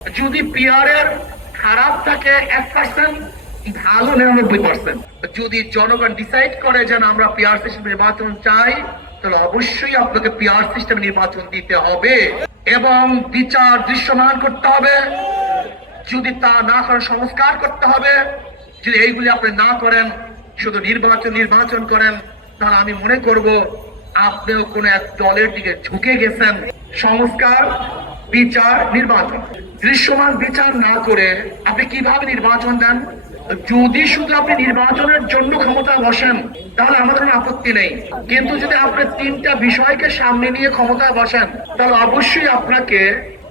যদি পিআর এর খারাপ থাকে এক পার্সেন্ট ভালো নিরানব্বই পার্সেন্ট যদি জনগণ ডিসাইড করে যে না, আমরা পিআর সিস্টেম নির্বাচন চাই তাহলে অবশ্যই আপনাকে পিআর সিস্টেম নির্বাচন দিতে হবে এবং বিচার দৃশ্যমান করতে হবে। যদি তা না করেন সংস্কার করতে হবে। যদি এইগুলি আপনি না করেন শুধু নির্বাচন নির্বাচন করেন তাহলে আমি মনে করব আপনিও কোন এক দলের দিকে ঝুঁকে গেছেন। সংস্কার বিচার, নির্বাচন। দৃশ্যমান বিচার না করে আপনি কীভাবে নির্বাচন দেন? যদি শুধু আপনি নির্বাচনের জন্য ক্ষমতা বসেন, তাহলে আমাদের কোনো আপত্তি নেই। কিন্তু যদি আপনি তিনটা বিষয়কে সামনে নিয়ে ক্ষমতায় বসেন, তাহলে অবশ্যই আপনাকে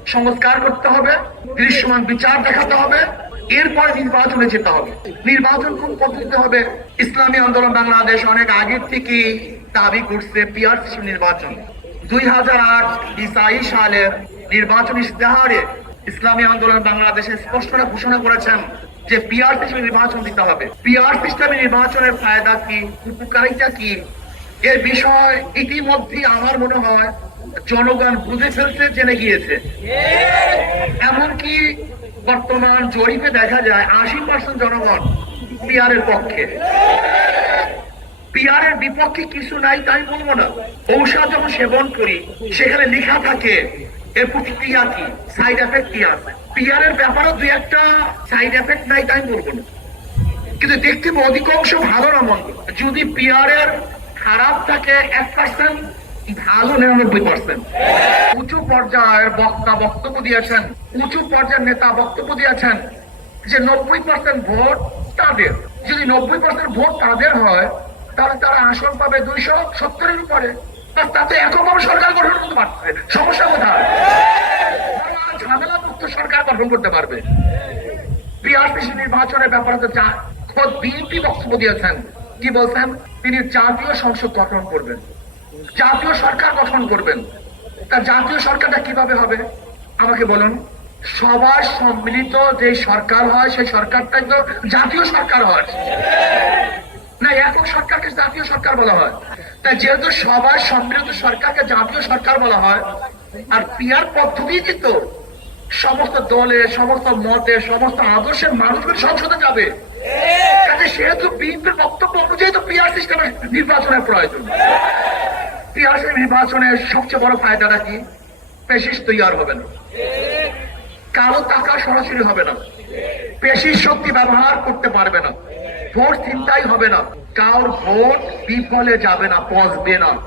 সংস্কার করতে হবে, দৃশ্যমান বিচার দেখাতে হবে, এরপরে নির্বাচনে যেতে হবে। নির্বাচন কোন পদ্ধতিতে হবে? ইসলামী আন্দোলন বাংলাদেশ অনেক আগের থেকে দাবি করছে পিআরসি নির্বাচন। দুই হাজার আট ইসাই সালের নির্বাচন ইশতেহারে ইসলামী আন্দোলন বাংলাদেশে স্পষ্ট ঘোষণা করেছেন যে পিআর সিস্টেমে নির্বাচন দিতে হবে। পিআর সিস্টেমে নির্বাচনের ফায়দা কি, উপকারিতা কি? এর বিষয় ইতিমধ্যে আমার মনে হয় জনগণ বুঝে ফেলতে জেনে গিয়েছে। এমনকি বর্তমান জরিপে দেখা যায় আশি পার্সেন্ট জনগণ পিআর এর পক্ষে। পিআর এর বিপক্ষে কিছু নাই, তাই বলব না। ঔষধ যখন সেবন করি, সেখানে লেখা থাকে এর প্রতিক্রিয়া কি সাইড এফেক্ট কি আছে পিআর এর ব্যাপারে দুই একটা সাইড এফেক্ট নাই, তাই বলব না। কিন্তু দেখতে অধিকাংশ ভালো না মন্দ। যদি পিআর এর খারাপ থাকে এক পার্সেন্ট ভালো নিরানব্বই পার্সেন্ট উঁচু পর্যায়ের বক্তা বক্তব্য দিয়েছেন, উঁচু পর্যায়ের নেতা বক্তব্য দিয়েছেন যে নব্বই পার্সেন্ট ভোট তাদের। যদি নব্বই পার্সেন্ট ভোট তাদের হয়, তাহলে তারা আসন পাবে দুইশো সত্তরের উপরে। তাতে সরকার গঠন করতে পারছে সমস্যা কোথায়? ঝামেলা মুক্ত সরকার গঠন করতে পারবে। পিআরপিসি নির্বাচনের ব্যাপারে খোদ বিএনপি বক্তব্য দিয়েছেন। কি বলছেন? তিনি জাতীয় সংসদ গঠন করবেন। জাতীয় সরকার গঠন করবেন। তা জাতীয় সরকারটা কীভাবে হবে? আমাকে বলুন। সবার সম্মিলিত যে সরকার হয়, সেই সরকারটাই তো জাতীয় সরকার হয়। জাতীয় সরকার বলা হয়। তাই যেহেতু সবার সম্মিলিত সরকারকে জাতীয় সরকার বলা হয়, আর পিয়ার পদ্ধতিতে তো সমস্ত দলে, সমস্ত মতে, সমস্ত আদর্শের মানুষগুলো সংসদে যাবে। সেহেতু বিএনপির বক্তব্য অনুযায়ী তো পিআর সিস্টেমের নির্বাচনের প্রয়োজন। পিআর নির্বাচনের সবচেয়ে বড় ফায়দাটা কি? পেশিস তৈরি হবে না। কারও টাকা সরাসরি হবে না। পেশির শক্তি ব্যবহার করতে পারবে না। ভোট চিন্তাই হবে না। কার ভোট বিফলে যাবে না, পচবে না।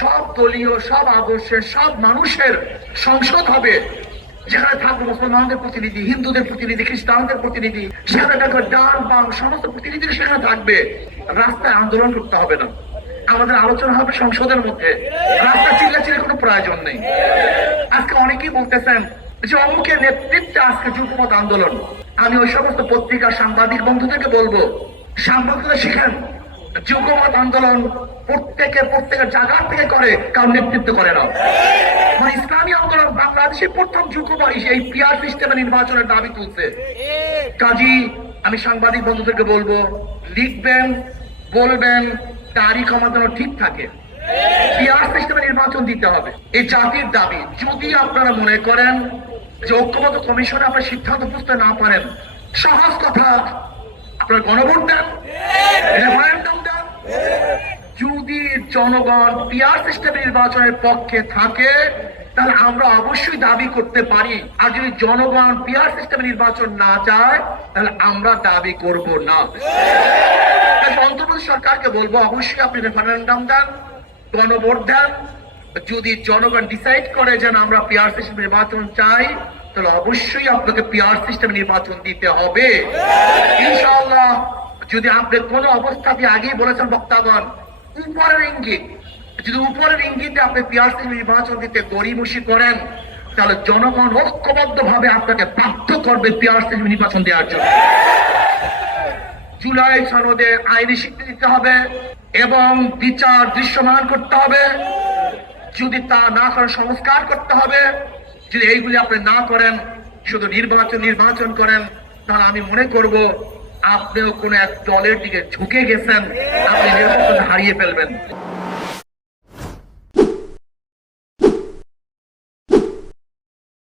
সব দলীয়, সব আদর্শের, সব মানুষের সংসদ হবে। যেখানে থাকবে মুসলমানদের প্রতিনিধি, হিন্দুদের প্রতিনিধি, খ্রিস্টানদের প্রতিনিধি, সেখানে দেখো ডান, বাম, সমস্ত প্রতিনিধি সেখানে থাকবে। রাস্তায় আন্দোলন করতে হবে না। আমাদের আলোচনা হবে সংসদের মধ্যে। রাস্তা চিল্লা চিল্লাচিল্লি কোনো প্রয়োজন নেই। আজকে অনেকেই বলতেছেন যে অমুকের নেতৃত্বে আজকে যুগমত আন্দোলন। আমি ওই সমস্ত পত্রিকা সাংবাদিক বন্ধুদেরকে বলব, সাংবাদিকরা শিখেন। যুগমত আন্দোলন প্রত্যেকে প্রত্যেকের জায়গা থেকে করে, কারণ নেতৃত্ব করে না। মানে ইসলামী আন্দোলন বাংলাদেশে প্রথম যুগবাই এই পিআর সিস্টেমে নির্বাচনের দাবি তুলছে। কাজী, আমি সাংবাদিক বন্ধুদেরকে বলব, লিখবেন, বলবেন তারিখ আমার ঠিক থাকে। পিআর সিস্টেমে নির্বাচন দিতে হবে। এই জাতির দাবি, যদি আপনারা মনে করেন যে ঐক্যবদ্ধ কমিশনে সিদ্ধান্ত বুঝতে না পারেন। সহজ কথা। আপনার গণভোট দেন। রেফারেন্ডাম দেন। যদি জনগণ পিআর সিস্টেম নির্বাচনের পক্ষে থাকে, তাহলে আমরা অবশ্যই দাবি করতে পারি। আর যদি জনগণ পিআর সিস্টেম নির্বাচন না চায়, তাহলে আমরা দাবি করব না। অন্তর্বর্তী সরকারকে বলব, অবশ্যই আপনি রেফারেন্ডাম দেন, গণভোট দেন। যদি জনগণ ডিসাইড করে যে আমরা পিআর সিস্টেম নির্বাচন চাই, তাহলে অবশ্যই আপনাকে পিআর সিস্টেম নির্বাচন দিতে হবে। ইনশাআল্লাহ, যদি আপনি কোন অবস্থাতে আগেই বলেছেন, বক্তাগণ, উপরের ইঙ্গিত, যদি উপরের ইঙ্গিতে আপনি পিআর সিস্টেম নির্বাচন দিতে গড়িমসি করেন, তাহলে জনগণ ঐক্যবদ্ধ ভাবে আপনাকে বাধ্য করবে পিআর সিস্টেম নির্বাচন দেওয়ার জন্য। জুলাই সনদে আইনি স্বীকৃতি দিতে হবে এবং বিচার দৃশ্যমান করতে হবে। যদি তা না করেন, সংস্কার করতে হবে। যদি এইগুলি আপনি না করেন, শুধু নির্বাচন নির্বাচন করেন, তাহলে আমি মনে করব আপনিও কোনো এক দলের দিকে ঝুঁকে গেছেন। আপনি নির্বাচন হারিয়ে ফেলবেন।